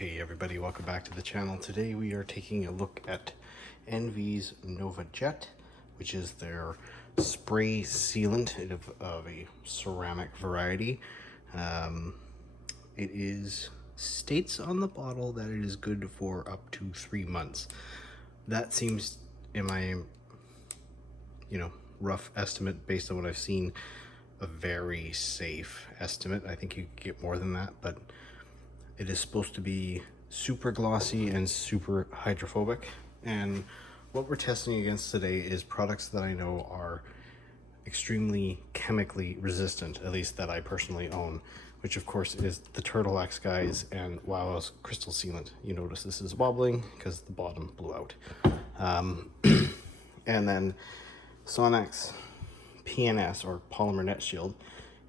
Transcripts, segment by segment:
Hey everybody, welcome back to the channel. Today we are taking a look at NV's Nova Jet, which is their spray sealant of a ceramic variety. It states on the bottle that it is good for up to 3 months. That seems, in my rough estimate based on what I've seen, a very safe estimate. I think you could get more than that, but it is supposed to be super glossy and super hydrophobic. And what we're testing against today is products that I know are extremely chemically resistant, at least that I personally own, which of course is the Turtle Wax guys and Wowow's Crystal Sealant. You notice this is wobbling because the bottom blew out. And then Sonax PNS, or Polymer Net Shield,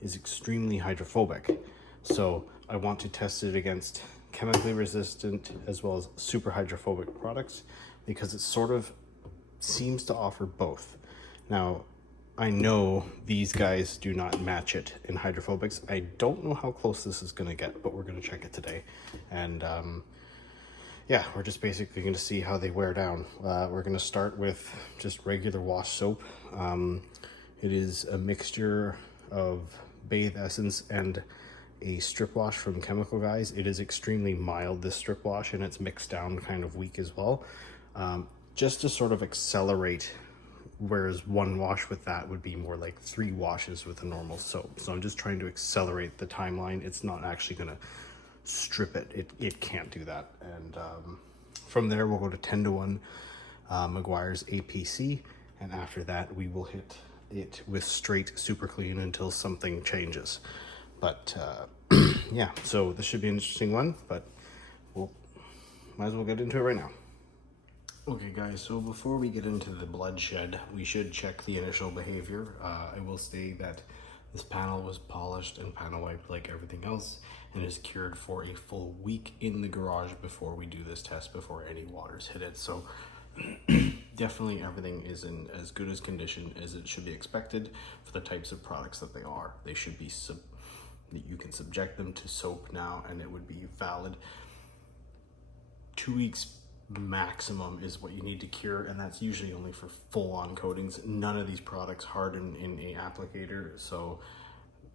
is extremely hydrophobic. So I want to test it against chemically resistant as well as super hydrophobic products, because it sort of seems to offer both. Now, I know these guys do not match it in hydrophobics. I don't know how close this is going to get, but we're going to check it today. And yeah, we're just basically going to see how they wear down. We're going to start with just regular wash soap. It is a mixture of Bathe Essence and a strip wash from Chemical Guys. It is extremely mild, this strip wash, and it's mixed down kind of weak as well, just to sort of accelerate, whereas one wash with that would be more like 3 washes with a normal soap. So I'm just trying to accelerate the timeline. It's not actually going to strip it. It can't do that. And from there we'll go to 10:1 Meguiar's APC, and after that we will hit it with straight super clean until something changes. But yeah, so this should be an interesting one, but we'll might as well get into it right now. Okay guys, so before we get into the bloodshed, we should check the initial behavior. I will say that this panel was polished and panel wiped like everything else, and is cured for a full week in the garage before we do this test, before any waters hit it. So definitely everything is in as good as condition as it should be expected for the types of products that they are. They should be that you can subject them to soap now and it would be valid. 2 weeks maximum is what you need to cure, and that's usually only for full-on coatings. None of these products harden in a applicator, so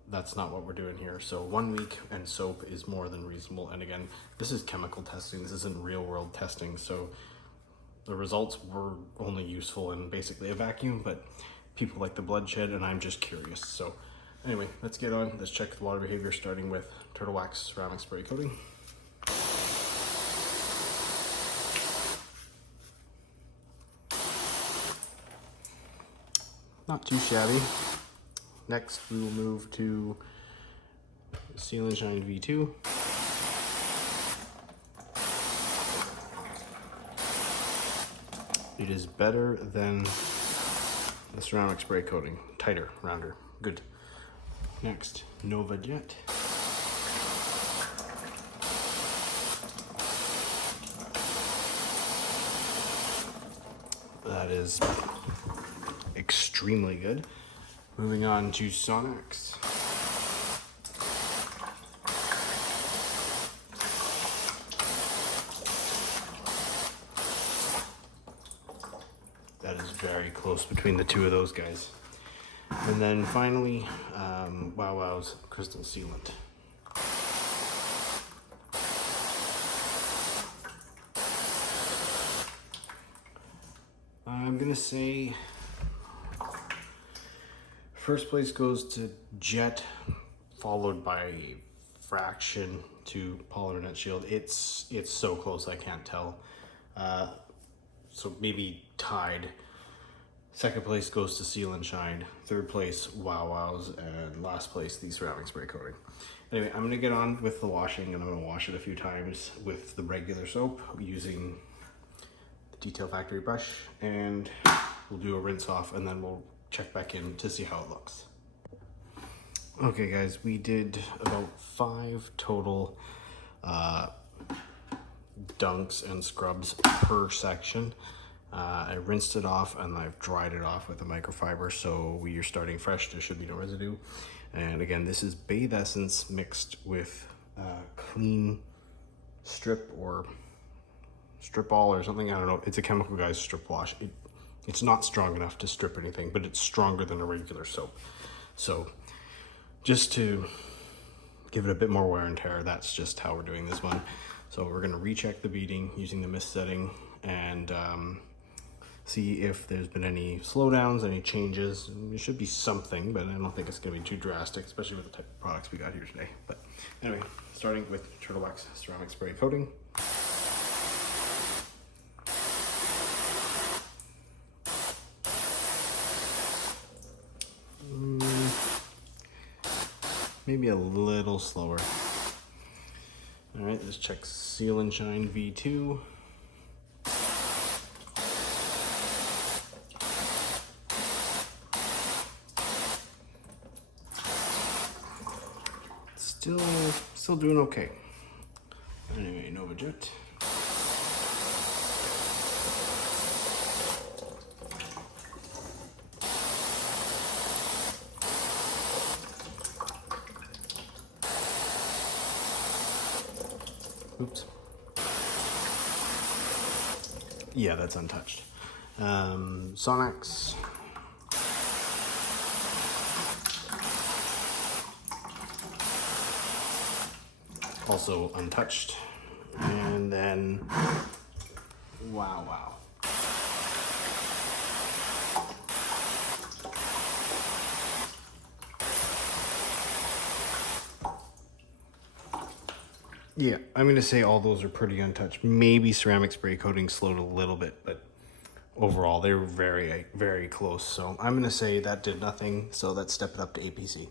that's not what we're doing here. So 1 week and soap is more than reasonable. And again, this is chemical testing, this isn't real-world testing, so the results were only useful in basically a vacuum, but people like the bloodshed and I'm just curious. So anyway, let's get on. Let's check the water behavior, starting with Turtle Wax ceramic spray coating. Not too shabby. Next, we will move to Seal and Shine V2. It is better than the ceramic spray coating. Tighter, rounder, good. Next, Nova Jet. That is extremely good. Moving on to Sonax. That is very close between the two of those guys. And then finally, Wowow's Crystal Sealant. I'm gonna say first place goes to Jet, followed by fraction to Polymer Net Shield. It's so close I can't tell. So maybe tied. Second place goes to Seal and Shine. Third place, Wowow's, and last place, the ceramic spray coating. Anyway, I'm gonna get on with the washing, and I'm gonna wash it a few times with the regular soap using the Detail Factory brush, and we'll do a rinse off, and then we'll check back in to see how it looks. Okay guys, we did about 5 total dunks and scrubs per section. I rinsed it off and I've dried it off with a microfiber, so we are starting fresh. There should be no residue. And again, this is Bathe Essence mixed with clean strip or strip all or something. I don't know. It's a Chemical Guys strip wash. It's not strong enough to strip anything, but it's stronger than a regular soap. So just to give it a bit more wear and tear, that's just how we're doing this one. So we're gonna recheck the beading using the mist setting and see if there's been any slowdowns, any changes. There should be something, but I don't think it's gonna be too drastic, especially with the type of products we got here today. But anyway, starting with Turtle Wax ceramic spray coating. Maybe a little slower. All right, let's check Seal and Shine V2. Still doing okay. Anyway, NovaJet. Oops. Yeah, that's untouched. Sonax. Also untouched. And then, wow. Yeah, I'm gonna say all those are pretty untouched. Maybe ceramic spray coating slowed a little bit, but overall they were very, very close. So I'm gonna say that did nothing. So let's step it up to APC.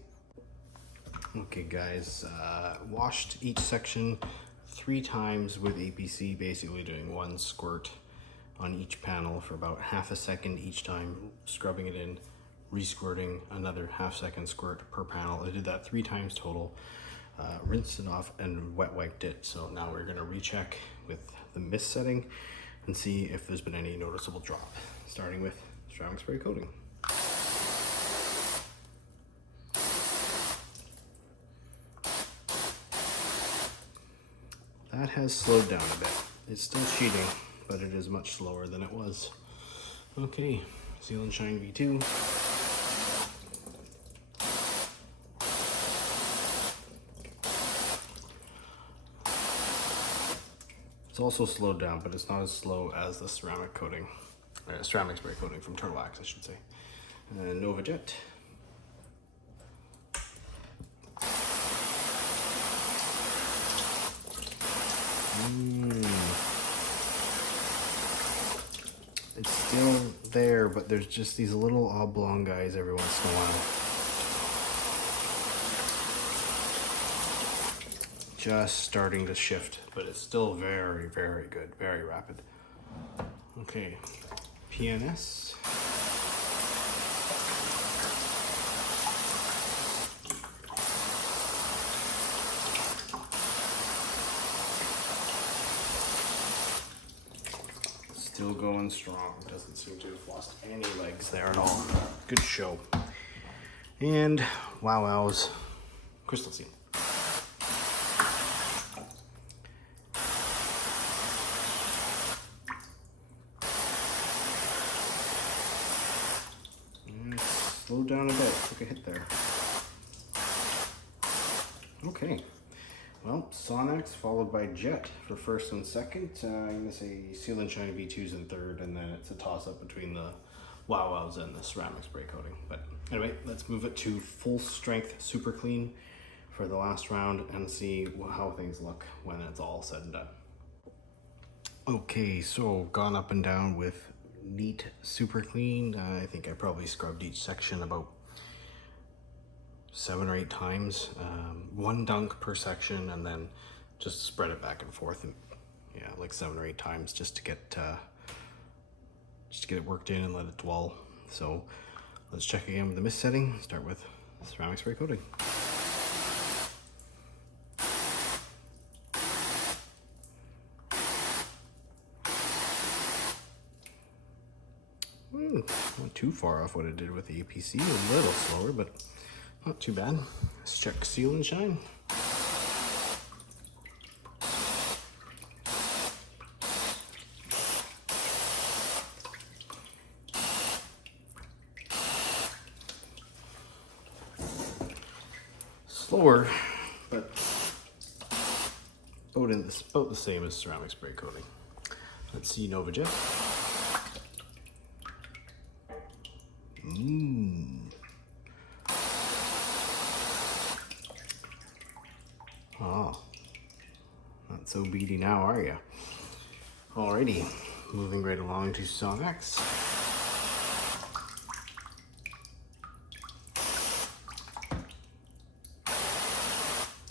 Okay guys, washed each section 3 times with APC, basically doing 1 squirt on each panel for about half a second each time, scrubbing it in, re-squirting another half-second squirt per panel. I did that 3 times total. Rinsed it off and wet wiped it. So now we're gonna recheck with the mist setting and see if there's been any noticeable drop, starting with ceramic spray coating. That has slowed down a bit. It's still cheating, but it is much slower than it was. Okay, Seal and Shine V2. It's also slowed down, but it's not as slow as the ceramic coating, ceramic spray coating from Turtle Wax, I should say. And NovaJet. It's still there, but there's just these little oblong guys every once in a while. Just starting to shift, but it's still very, very good, very rapid. Okay, PNS. Still going strong. Doesn't seem to have lost any legs there at all. Good show. And Wow's Crystal Seal. Slowed down a bit, took a hit there. Okay, well, Sonax followed by Jet for first and second. I'm gonna say Seal and Shine V2s in third, and then it's a toss up between the Wows and the ceramic spray coating. But anyway, let's move it to full strength Super Clean for the last round and see how things look when it's all said and done. Okay, so gone up and down with Neat Super Clean. I think I probably scrubbed each section about 7 or 8 times. 1 dunk per section, and then just spread it back and forth, and yeah, like 7 or 8 times just to get it worked in and let it dwell. So let's check again with the mist setting. Start with ceramic spray coating. Not too far off what it did with the APC, a little slower, but not too bad. Let's check Seal and Shine. slower, but about the same as ceramic spray coating. Let's see NovaJet. Oh, not so beady now, are you? Alrighty, moving right along to Sonex.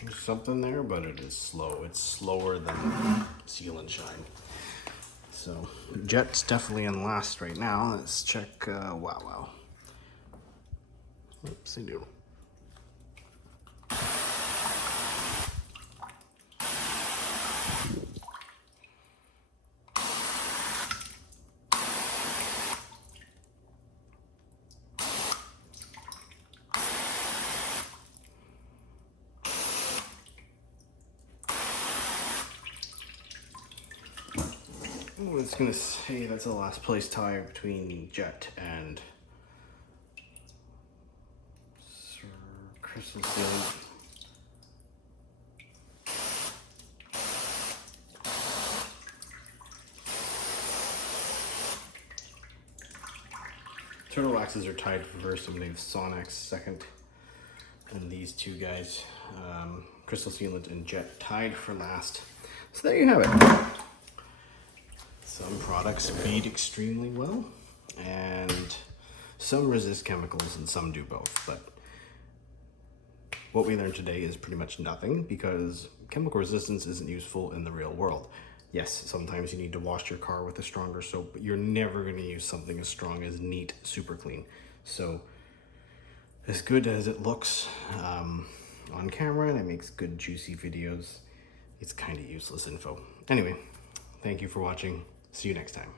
There's something there, but it is slow. It's slower than Seal and Shine. So Jet's definitely in last right now. Let's check Wow. Oopsie doodle. I was gonna say that's the last place tie between Jet and Crystal Sealant. Turtle Waxes are tied for first, and we have Sonex second, and these two guys, Crystal Sealant and Jet, tied for last. So there you have it. Some products bead extremely well, and some resist chemicals and some do both, but what we learned today is pretty much nothing, because chemical resistance isn't useful in the real world. Yes, sometimes you need to wash your car with a stronger soap, but you're never going to use something as strong as Neat Super Clean. So as good as it looks on camera, and it makes good juicy videos, it's kind of useless info. Anyway, thank you for watching. See you next time.